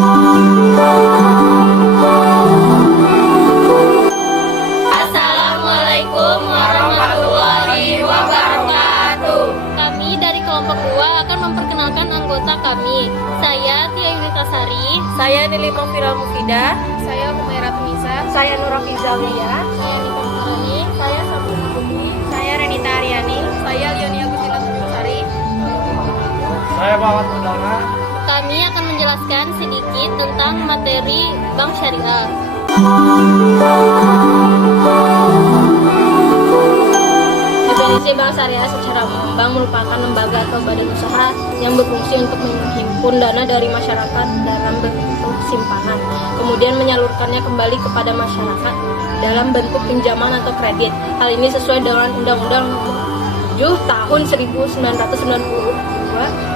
Assalamualaikum warahmatullahi wabarakatuh. Kami dari kelompok 2 akan memperkenalkan anggota kami. Saya Tia Yunitasari. Saya Nilima Fira Mufida. Saya Humaira Tunisa. Saya Nurafi Zalia. Saya Nika Nurani. Saya Sabrina Putri. Saya Renita Aryani. Saya Leonia Agustina Tunjungsari. Saya Muhammad Mudana. Kami akan menjelaskan sedikit tentang materi Bank Syariah. Definisi bank syariah secara umum, bank merupakan lembaga atau badan usaha yang berfungsi untuk menghimpun dana dari masyarakat dalam bentuk simpanan, kemudian menyalurkannya kembali kepada masyarakat dalam bentuk pinjaman atau kredit. Hal ini sesuai dengan Undang-Undang Nomor 7 Tahun 1992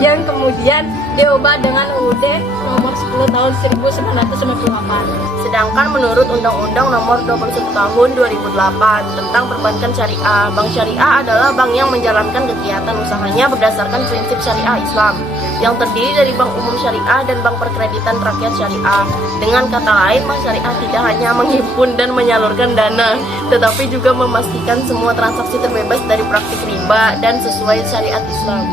yang kemudian diubah dengan UUD Nomor 10 Tahun 1998. Sedangkan menurut Undang-Undang Nomor 21 Tahun 2008 tentang Perbankan Syariah, bank syariah adalah bank yang menjalankan kegiatan usahanya berdasarkan prinsip syariah Islam, yang terdiri dari bank umum syariah dan bank perkreditan rakyat syariah. Dengan kata lain, bank syariah tidak hanya menghimpun dan menyalurkan dana, tetapi juga memastikan semua transaksi terbebas dari praktik riba dan sesuai syariat Islam.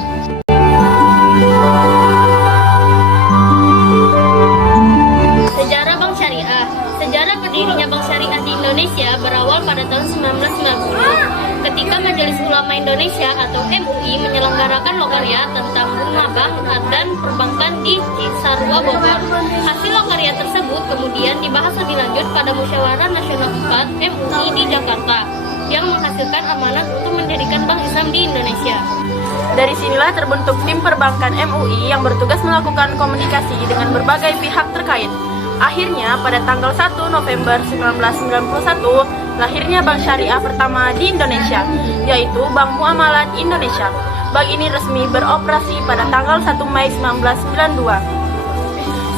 Sejarah Bank Syariah. Sejarah berdirinya Bank Syariah di Indonesia berawal pada tahun 1990 ketika Majelis Ulama Indonesia atau MUI menyelenggarakan lokaria tentang bunga bank dan perbankan di Cisarua, Bogor. Hasil lokaria tersebut kemudian dibahas lebih lanjut pada Musyawarah Nasional 4 MUI di Jakarta yang menghasilkan amanat untuk mendirikan Bank Islam di Indonesia. Dari sinilah terbentuk tim perbankan MUI yang bertugas melakukan komunikasi dengan berbagai pihak terkait. Akhirnya pada tanggal 1 November 1991 lahirnya Bank Syariah pertama di Indonesia, yaitu Bank Muamalat Indonesia. Bank ini resmi beroperasi pada tanggal 1 Mei 1992.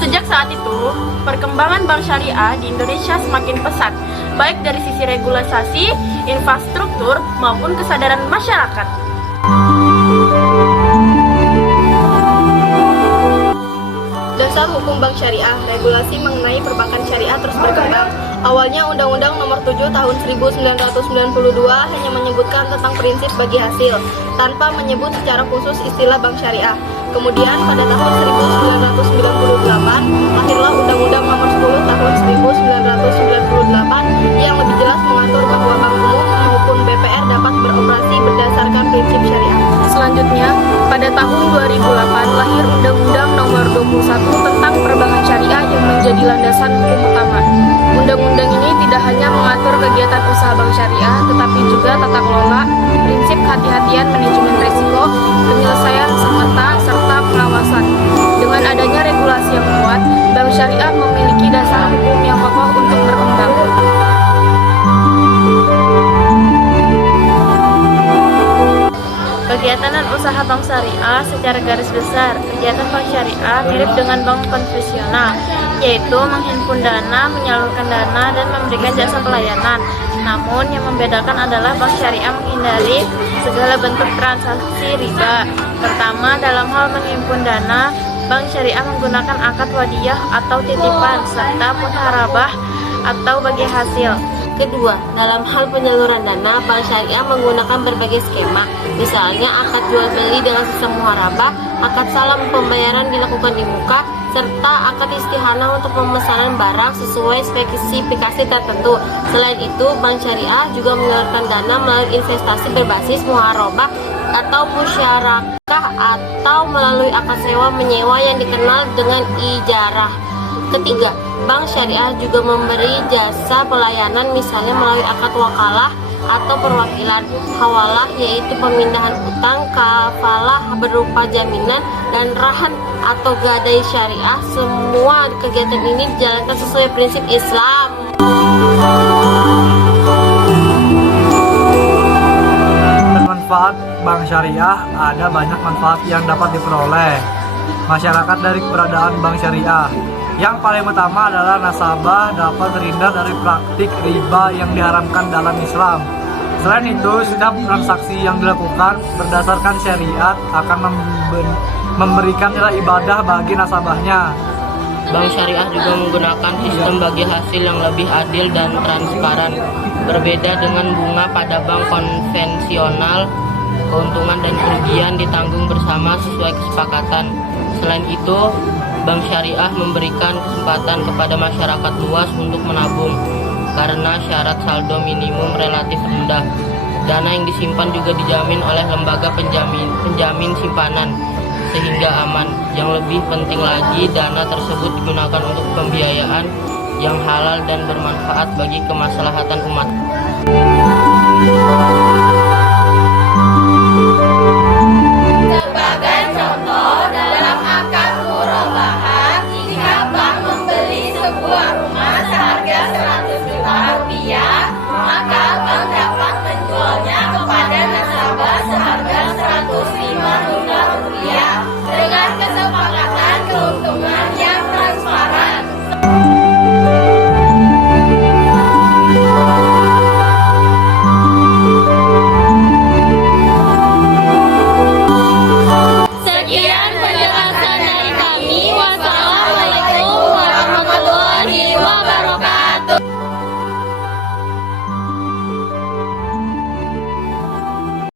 Sejak saat itu, perkembangan bank syariah di Indonesia semakin pesat, baik dari sisi regulasi, infrastruktur, maupun kesadaran masyarakat. Dasar hukum bank syariah, regulasi mengenai perbankan syariah terus berkembang. Awalnya Undang-Undang Nomor 7 Tahun 1992 hanya menyebutkan tentang prinsip bagi hasil, tanpa menyebut secara khusus istilah bank syariah. Kemudian pada tahun 1998, lahirlah Undang-Undang Nomor 10 Tahun 1998 yang lebih jelas mengatur bahwa bank umum maupun BPR dapat beroperasi berdasarkan prinsip syariah. Selanjutnya, pada tahun 2008 lahir Undang-Undang Nomor 21 tentang Perbankan Syariah yang menjadi landasan hukum utama. Undang-undang ini tidak hanya mengatur kegiatan usaha bank syariah, tetapi juga tata kelola, prinsip kehati-hatian manajemen risiko, penyelesaian sengketa, serta pengawasan. Dengan adanya regulasi yang kuat, bank syariah memiliki dasar hukum yang kokoh untuk berkembang. Kegiatan dan usaha bank syariah secara garis besar, kegiatan bank syariah mirip dengan bank konvensional, yaitu menghimpun dana, menyalurkan dana, dan memberikan jasa pelayanan. Namun yang membedakan adalah bank syariah menghindari segala bentuk transaksi riba. Pertama, dalam hal menghimpun dana, bank syariah menggunakan akad wadiyah atau titipan, serta muharabah atau bagi hasil. Kedua, dalam hal penyaluran dana, bank syariah menggunakan berbagai skema, misalnya akad jual beli dengan sistem muharabah, akad salam pembayaran dilakukan di muka, serta akad istihanah untuk pemesanan barang sesuai spesifikasi tertentu. Selain itu, bank syariah juga menyalurkan dana melalui investasi berbasis muharabah atau musyarakah atau melalui akad sewa menyewa yang dikenal dengan ijarah. Ketiga, bank syariah juga memberi jasa pelayanan misalnya melalui akad wakalah atau perwakilan, hawalah yaitu pemindahan utang, kafalah berupa jaminan, dan rahan atau gadai syariah. Semua kegiatan ini dijalankan sesuai prinsip Islam. Manfaat bank syariah, ada banyak manfaat yang dapat diperoleh masyarakat dari keberadaan bank syariah. Yang paling utama adalah nasabah dapat terhindar dari praktik riba yang diharamkan dalam Islam. Selain itu, setiap transaksi yang dilakukan berdasarkan syariat akan memberikan nilai ibadah bagi nasabahnya. Bank syariah juga menggunakan sistem bagi hasil yang lebih adil dan transparan. Berbeda dengan bunga pada bank konvensional, keuntungan dan kerugian ditanggung bersama sesuai kesepakatan. Selain itu, bank syariah memberikan kesempatan kepada masyarakat luas untuk menabung karena syarat saldo minimum relatif rendah. Dana yang disimpan juga dijamin oleh lembaga penjamin simpanan sehingga aman. Yang lebih penting lagi, dana tersebut digunakan untuk pembiayaan yang halal dan bermanfaat bagi kemaslahatan umat.